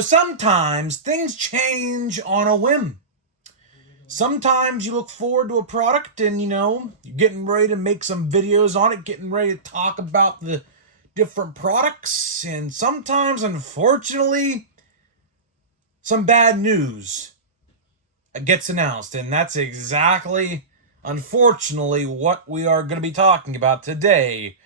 Sometimes things change on a whim. Sometimes you look forward to a product and, you're getting ready to make some videos on it, getting ready to talk about the different products. And sometimes, unfortunately, some bad news gets announced. And that's exactly, unfortunately, what we are going to be talking about today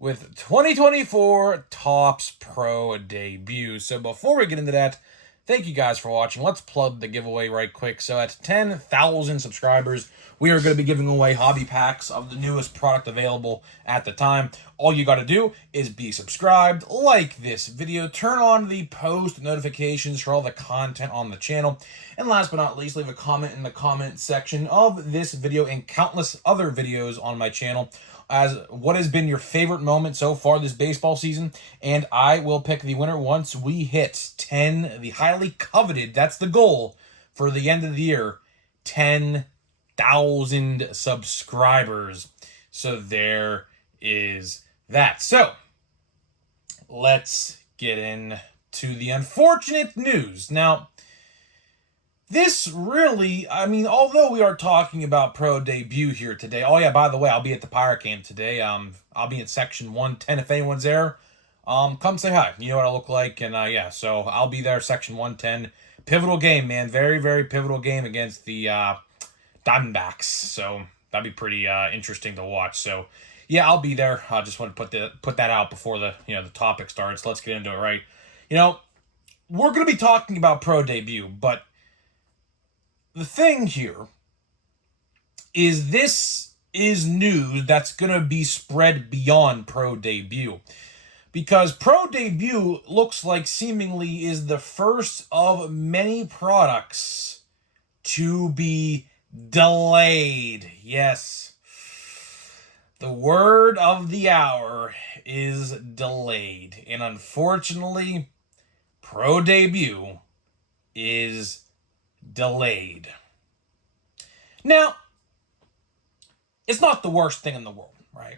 with 2024 Topps Pro debut. So before we get into that, thank you guys for watching. Let's plug the giveaway right quick. So at 10,000 subscribers, we are going to be giving away hobby packs of the newest product available at the time. All you got to do is be subscribed, like this video, turn on the post notifications for all the content on the channel, and last but not least, leave a comment in the comment section of this video and countless other videos on my channel as what has been your favorite moment so far this baseball season, and I will pick the winner once we hit 10, the highly coveted, that's the goal for the end of the year, 10,000 subscribers. So there is that. So let's get into the unfortunate news. Now, this really, although we are talking about Pro debut here today. Oh yeah, by the way, I'll be at the Pirate game today. I'll be in section 110 if anyone's there. Come say hi. You know what I look like, and so I'll be there, section 110. Pivotal game, man. Very, very pivotal game against the Diamondbacks. So that'd be pretty interesting to watch. So yeah, I'll be there. I just want to put that out before the the topic starts. Let's get into it, right? We're gonna be talking about Pro debut, but the thing here is this is news that's going to be spread beyond Pro debut. Because Pro debut looks like seemingly is the first of many products to be delayed. Yes. The word of the hour is delayed. And unfortunately, Pro debut is delayed. Now, it's not the worst thing in the world, right?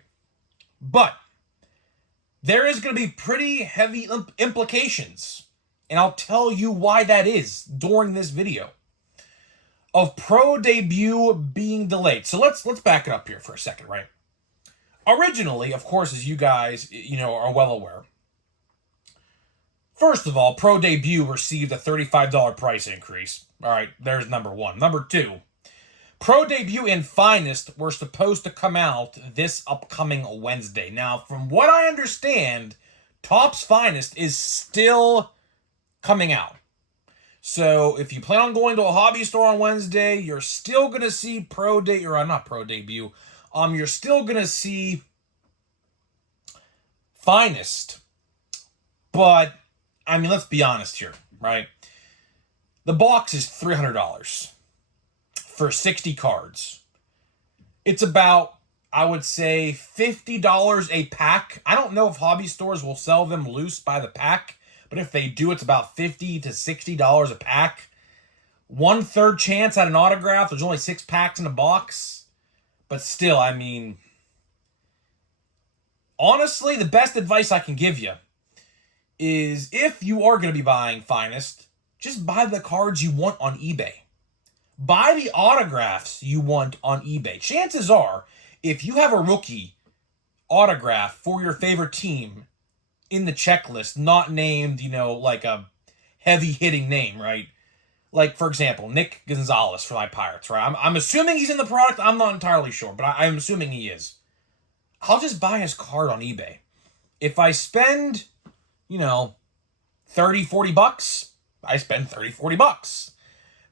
But there is going to be pretty heavy implications, and I'll tell you why that is during this video, of Pro debut being delayed. So let's back it up here for a second, right? Originally, of course, as you guys, are well aware, first of all, Pro debut received a $35 price increase. All right, there's number one. Number two, Pro debut and Finest were supposed to come out this upcoming Wednesday. Now, from what I understand, Topps Finest is still coming out. So if you plan on going to a hobby store on Wednesday, you're still going to see not Pro debut. You're still going to see Finest. But let's be honest here, right? The box is $300 for 60 cards. It's about, I would say, $50 a pack. I don't know if hobby stores will sell them loose by the pack, but if they do, it's about $50 to $60 a pack. 1/3 chance at an autograph. There's only 6 packs in a box. But still, honestly, the best advice I can give you is if you are going to be buying Finest, just buy the cards you want on eBay. Buy the autographs you want on eBay. Chances are, if you have a rookie autograph for your favorite team in the checklist, not named, like a heavy-hitting name, right? Like, for example, Nick Gonzalez for my Pirates, right? I'm assuming he's in the product. I'm not entirely sure, but I'm assuming he is. I'll just buy his card on eBay. If I spend 30, 40 bucks, I spend 30, 40 bucks.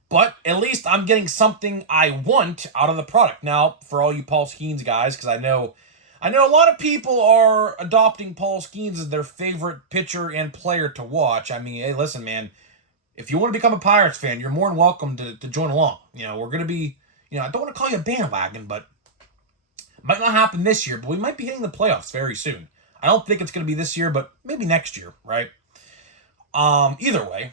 But at least I'm getting something I want out of the product. Now, for all you Paul Skeens guys, because I know a lot of people are adopting Paul Skeens as their favorite pitcher and player to watch. Hey, listen, man, if you want to become a Pirates fan, you're more than welcome to join along. We're going to be, I don't want to call you a bandwagon, but it might not happen this year, but we might be hitting the playoffs very soon. I don't think it's going to be this year, but maybe next year, right? Either way,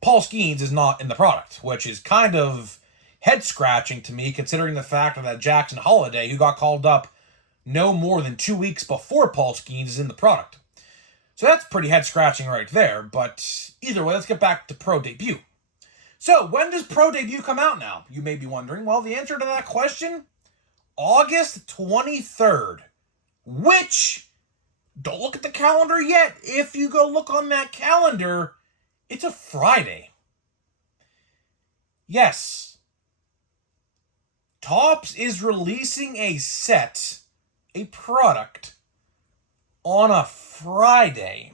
Paul Skeens is not in the product, which is kind of head-scratching to me, considering the fact that Jackson Holliday, who got called up no more than 2 weeks before Paul Skeens, is in the product. So that's pretty head-scratching right there, but Either way, let's get back to Pro Debut. So, when does Pro Debut come out now? You may be wondering. Well, the answer to that question, August 23rd, which, don't look at the calendar yet. If you go look on that calendar, it's a Friday. Yes. Topps is releasing a set, a product, on a Friday.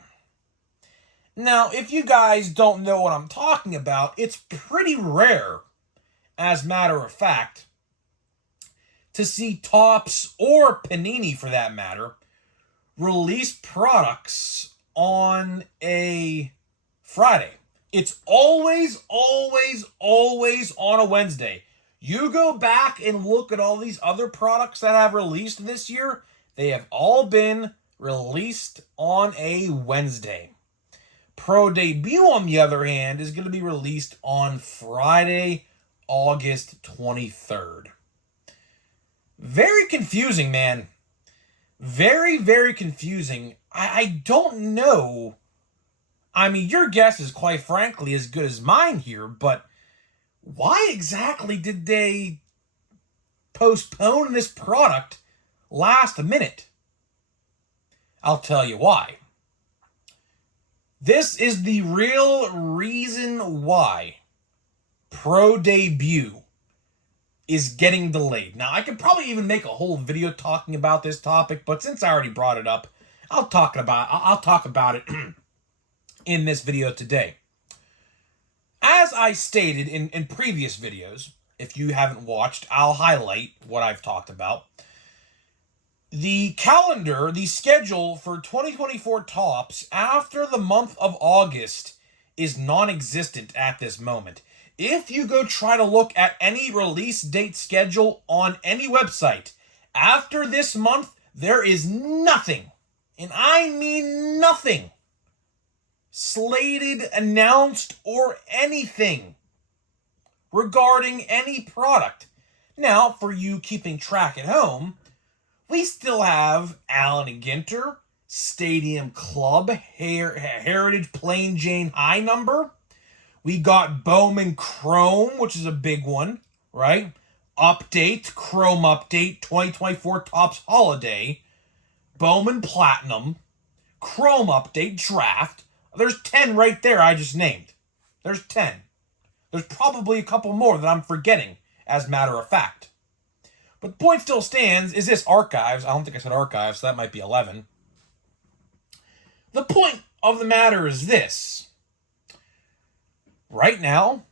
Now, if you guys don't know what I'm talking about, it's pretty rare, as a matter of fact, to see Topps, or Panini for that matter, release products on a Friday. It's always on a Wednesday. You go back and look at all these other products that have released this year, they have all been released on a Wednesday. Pro Debut, on the other hand, is going to be released on Friday, August 23rd. Very confusing, man. Very confusing. I don't know. I mean, your guess is quite frankly as good as mine here, but why exactly did they postpone this product last minute? I'll tell you why. This is the real reason why Pro Debut is getting delayed. Now, I could probably even make a whole video talking about this topic, but since I already brought it up, I'll talk about it in this video today. As I stated in previous videos, if you haven't watched, I'll highlight what I've talked about. The calendar, the schedule for 2024 Topps after the month of August is non-existent at this moment. If you go try to look at any release date schedule on any website, after this month, there is nothing, and I mean nothing, slated, announced, or anything regarding any product. Now, for you keeping track at home, we still have Allen & Ginter, Stadium Club, Heritage Plain Jane High number. We got Bowman Chrome, which is a big one, right? Update, Chrome Update, 2024 Topps Holiday, Bowman Platinum, Chrome Update, Draft. There's 10 right there I just named. There's 10. There's probably a couple more that I'm forgetting, as a matter of fact. But the point still stands, is this Archives. I don't think I said Archives, so that might be 11. The point of the matter is this. Right now,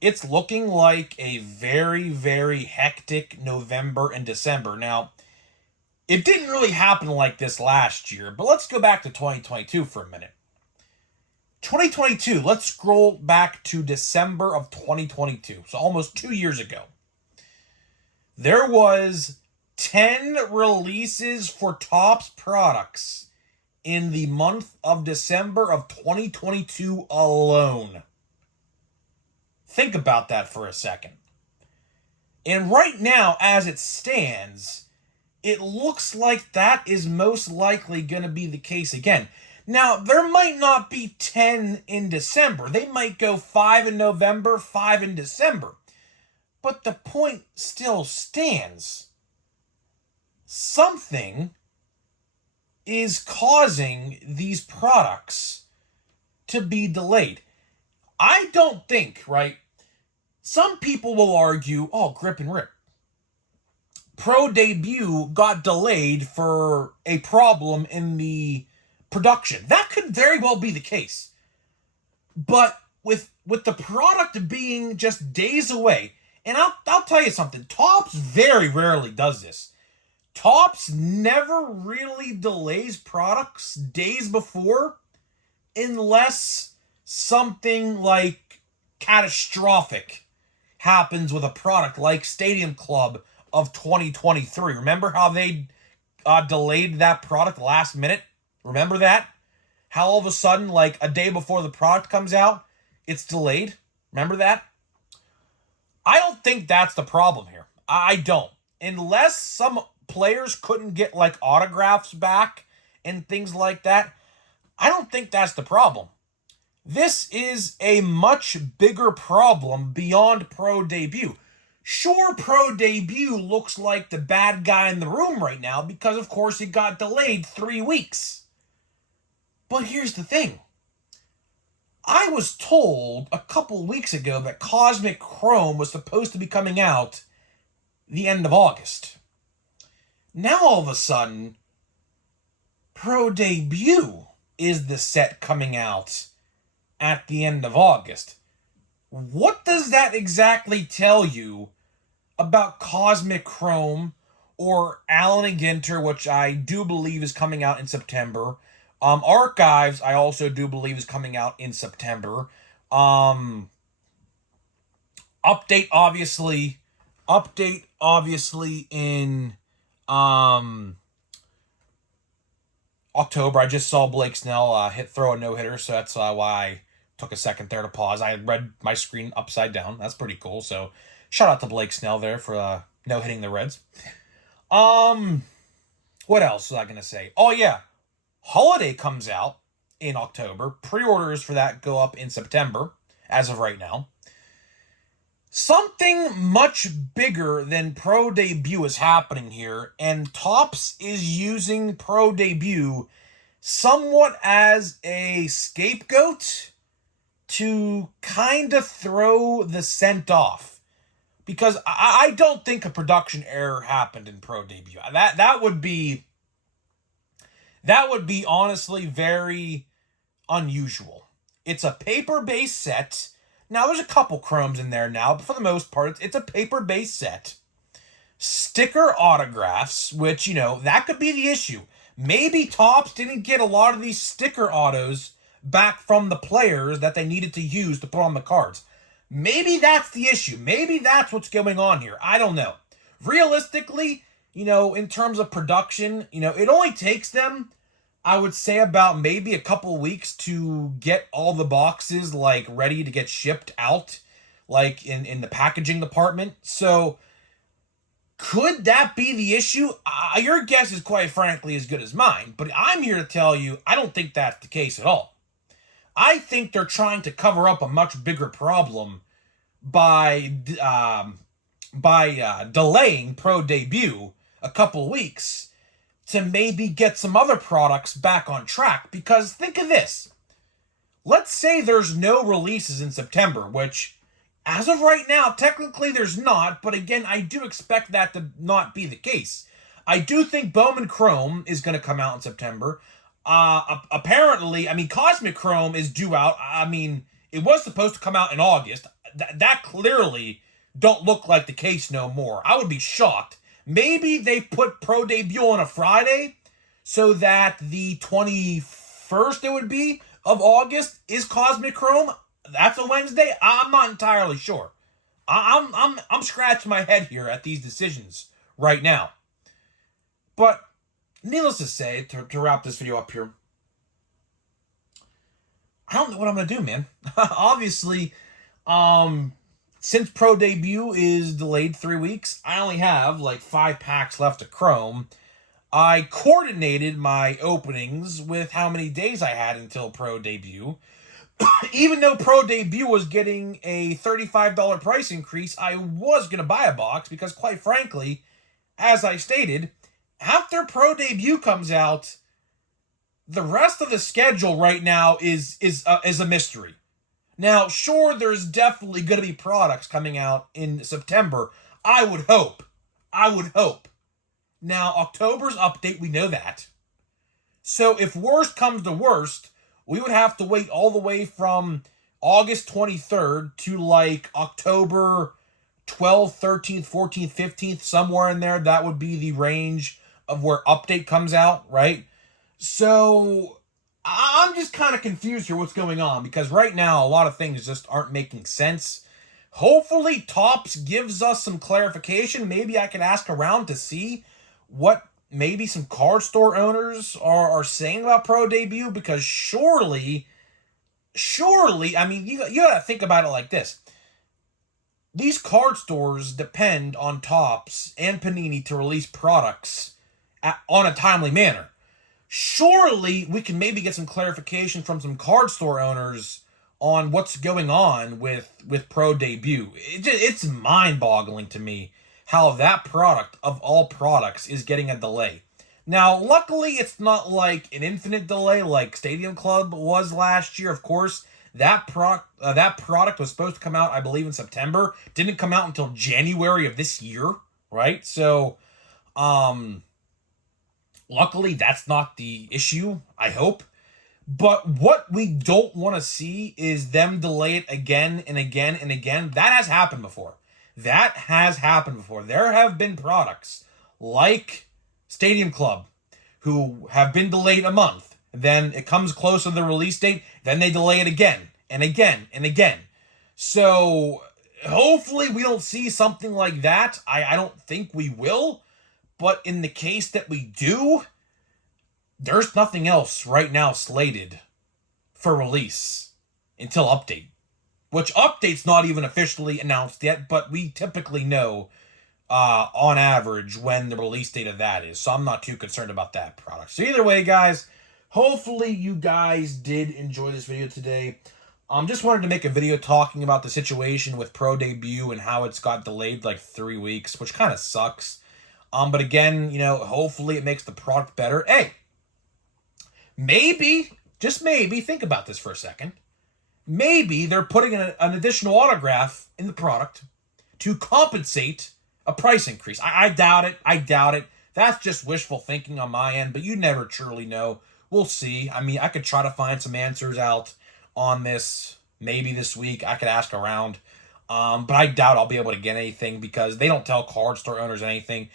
it's looking like a very hectic November and December. Now, it didn't really happen like this last year, but let's go back to 2022 for a minute. 2022, let's scroll back to December of 2022, so almost 2 years ago. There was 10 releases for Topps products in the month of December of 2022 alone. Think about that for a second. And right now, as it stands, it looks like that is most likely going to be the case again. Now, there might not be 10 in December. They might go 5 in November, 5 in December. But the point still stands. Something is causing these products to be delayed. I don't think, right? Some people will argue, oh, grip and rip. Pro Debut got delayed for a problem in the production. That could very well be the case. But with the product being just days away, and I'll tell you something, Topps very rarely does this. Topps never really delays products days before unless something like catastrophic happens with a product like Stadium Club of 2023. Remember how they delayed that product last minute? Remember that? How all of a sudden, like a day before the product comes out, it's delayed? Remember that? I don't think that's the problem here. I don't. Unless some players couldn't get like autographs back and things like that, I don't think that's the problem. This is a much bigger problem beyond Pro Debut. Sure, Pro Debut looks like the bad guy in the room right now because, of course, it got delayed 3 weeks. But here's the thing. I was told a couple weeks ago that Cosmic Chrome was supposed to be coming out the end of August. Now, all of a sudden, Pro Debut is the set coming out at the end of August. What does that exactly tell you about Cosmic Chrome or Allen and Ginter, which I do believe is coming out in September? Archives, I also do believe is coming out in September. Update obviously in October. I just saw Blake Snell throw a no-hitter, so that's why I took a second there to pause. I read my screen upside down. That's pretty cool. So shout out to Blake Snell there for no-hitting the Reds. What else was I gonna say? Oh yeah, Holiday comes out in October. Pre-orders for that go up in September, as of right now. Something much bigger than Pro Debut is happening here, and Topps is using Pro Debut somewhat as a scapegoat to kind of throw the scent off. Because I don't think a production error happened in Pro Debut. That would be honestly very unusual. It's a paper-based set. Now, there's a couple chromes in there now, but for the most part, it's a paper-based set. Sticker autographs, which, that could be the issue. Maybe Topps didn't get a lot of these sticker autos back from the players that they needed to use to put on the cards. Maybe that's the issue. Maybe that's what's going on here. I don't know. Realistically, in terms of production, it only takes them, I would say, about maybe a couple weeks to get all the boxes ready to get shipped out, in the packaging department. So could that be the issue? Your guess is quite frankly as good as mine, but I'm here to tell you I don't think that's the case at all. I think they're trying to cover up a much bigger problem by delaying Pro Debut a couple weeks to maybe get some other products back on track. Because think of this. Let's say there's no releases in September, which, as of right now, technically there's not, but again, I do expect that to not be the case. I do think Bowman Chrome is going to come out in September. Apparently, Cosmic Chrome is due out. It was supposed to come out in August. That clearly don't look like the case no more. I would be shocked. Maybe they put Pro Debut on a Friday so that the 21st it would be of August is Cosmic Chrome. That's a Wednesday. I'm not entirely sure. I'm scratching my head here at these decisions right now. But needless to say, to wrap this video up here, I don't know what I'm gonna do, man. Obviously, since Pro Debut is delayed 3 weeks, I only have 5 packs left of Chrome. I coordinated my openings with how many days I had until Pro Debut. Even though Pro Debut was getting a $35 price increase, I was going to buy a box because, quite frankly, as I stated, after Pro Debut comes out, the rest of the schedule right now is a mystery. Now, sure, there's definitely going to be products coming out in September. I would hope. Now, October's update, we know that. So if worst comes to worst, we would have to wait all the way from August 23rd to October 12th, 13th, 14th, 15th, somewhere in there. That would be the range of where update comes out, right? So I'm just kind of confused here what's going on, because right now a lot of things just aren't making sense. Hopefully Topps gives us some clarification. Maybe I can ask around to see what maybe some card store owners are saying about Pro Debut, because surely, you gotta think about it like this. These card stores depend on Topps and Panini to release products on a timely manner. Surely we can maybe get some clarification from some card store owners on what's going on with Pro Debut. It's mind-boggling to me how that product of all products is getting a delay. Now, luckily, it's not like an infinite delay like Stadium Club was last year. Of course, that product was supposed to come out, I believe, in September. Didn't come out until January of this year, right? So, luckily, that's not the issue, I hope. But what we don't want to see is them delay it again and again and again. That has happened before. That has happened before. There have been products like Stadium Club who have been delayed a month. Then it comes close to the release date. Then they delay it again and again and again. So hopefully we don't see something like that. I don't think we will. But in the case that we do, there's nothing else right now slated for release until update. Which update's not even officially announced yet, but we typically know on average when the release date of that is. So I'm not too concerned about that product. So either way, guys, hopefully you guys did enjoy this video today. Just wanted to make a video talking about the situation with Pro Debut and how it's got delayed like 3 weeks, which kind of sucks. But again, you know, hopefully it makes the product better. Hey, maybe, just maybe, think about this for a second. Maybe they're putting an additional autograph in the product to compensate a price increase. I doubt it. I doubt it. That's just wishful thinking on my end, but you never truly know. We'll see. I mean, I could try to find some answers out on this maybe this week. I could ask around. But I doubt I'll be able to get anything because they don't tell card store owners anything.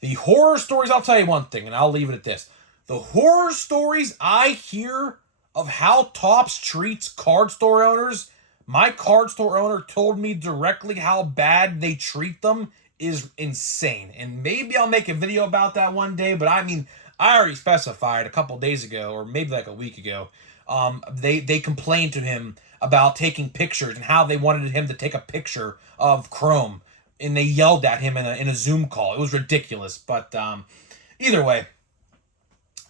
The horror stories, I'll tell you one thing, and I'll leave it at this. The horror stories I hear of how Topps treats card store owners, my card store owner told me directly how bad they treat them is insane. And maybe I'll make a video about that one day, but I mean, I already specified a couple days ago, or maybe like a week ago, they complained to him about taking pictures and how they wanted him to take a picture of Chrome, and they yelled at him in a Zoom call. It was ridiculous, but either way,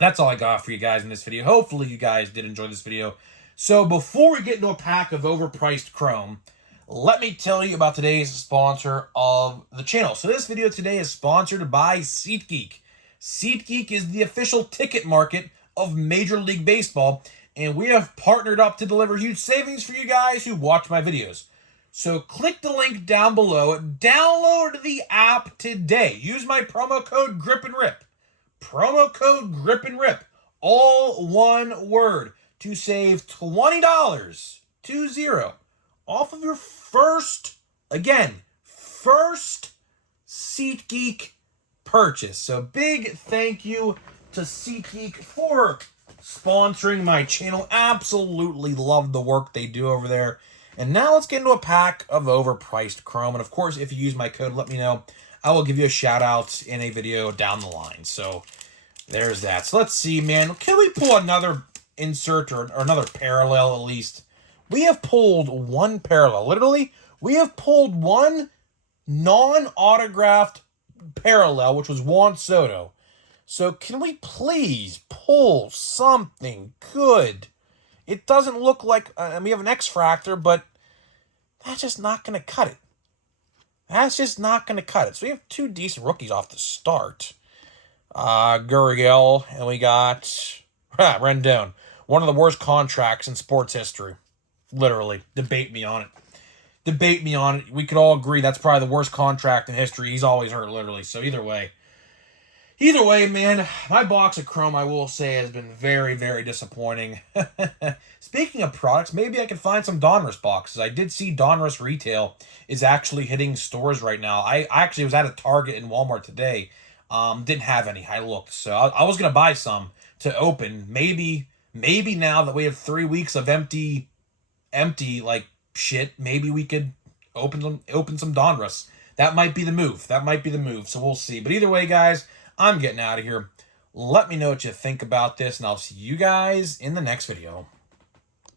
that's all I got for you guys in this video. Hopefully you guys did enjoy this video. So before we get into a pack of overpriced Chrome, let me tell you about today's sponsor of the channel. So this video today is sponsored by SeatGeek. SeatGeek is the official ticket market of Major League Baseball, and we have partnered up to deliver huge savings for you guys who watch my videos. So click the link down below, download the app today. Use my promo code GRIPANDRIP. Promo code GRIPANDRIP, all one word, to save $20, 20, off of your first SeatGeek purchase. So big thank you to SeatGeek for sponsoring my channel. Absolutely love the work they do over there. And now let's get into a pack of overpriced Chrome. And of course, if you use my code, let me know. I will give you a shout out in a video down the line. So there's that. So let's see, man. Can we pull another insert or another parallel at least? We have pulled one parallel. Literally, we have pulled one non-autographed parallel, which was Juan Soto. So can we please pull something good? It doesn't look like we have an X-Fractor, but that's just not going to cut it. That's just not going to cut it. So we have two decent rookies off the start. Gurriel, and we got Rendon. One of the worst contracts in sports history. Literally. Debate me on it. Debate me on it. We could all agree that's probably the worst contract in history. He's always hurt, literally. So either way, man, my box of Chrome, I will say, has been very, very disappointing. Speaking of products, maybe I can find some Donruss boxes. I did see Donruss retail is actually hitting stores right now. I actually was at a Target and Walmart today. Didn't have any. I looked. So I was going to buy some to open. Maybe now that we have 3 weeks of empty like shit, maybe we could open some Donruss. That might be the move. So we'll see. But either way, guys, I'm getting out of here. Let me know what you think about this, and I'll see you guys in the next video.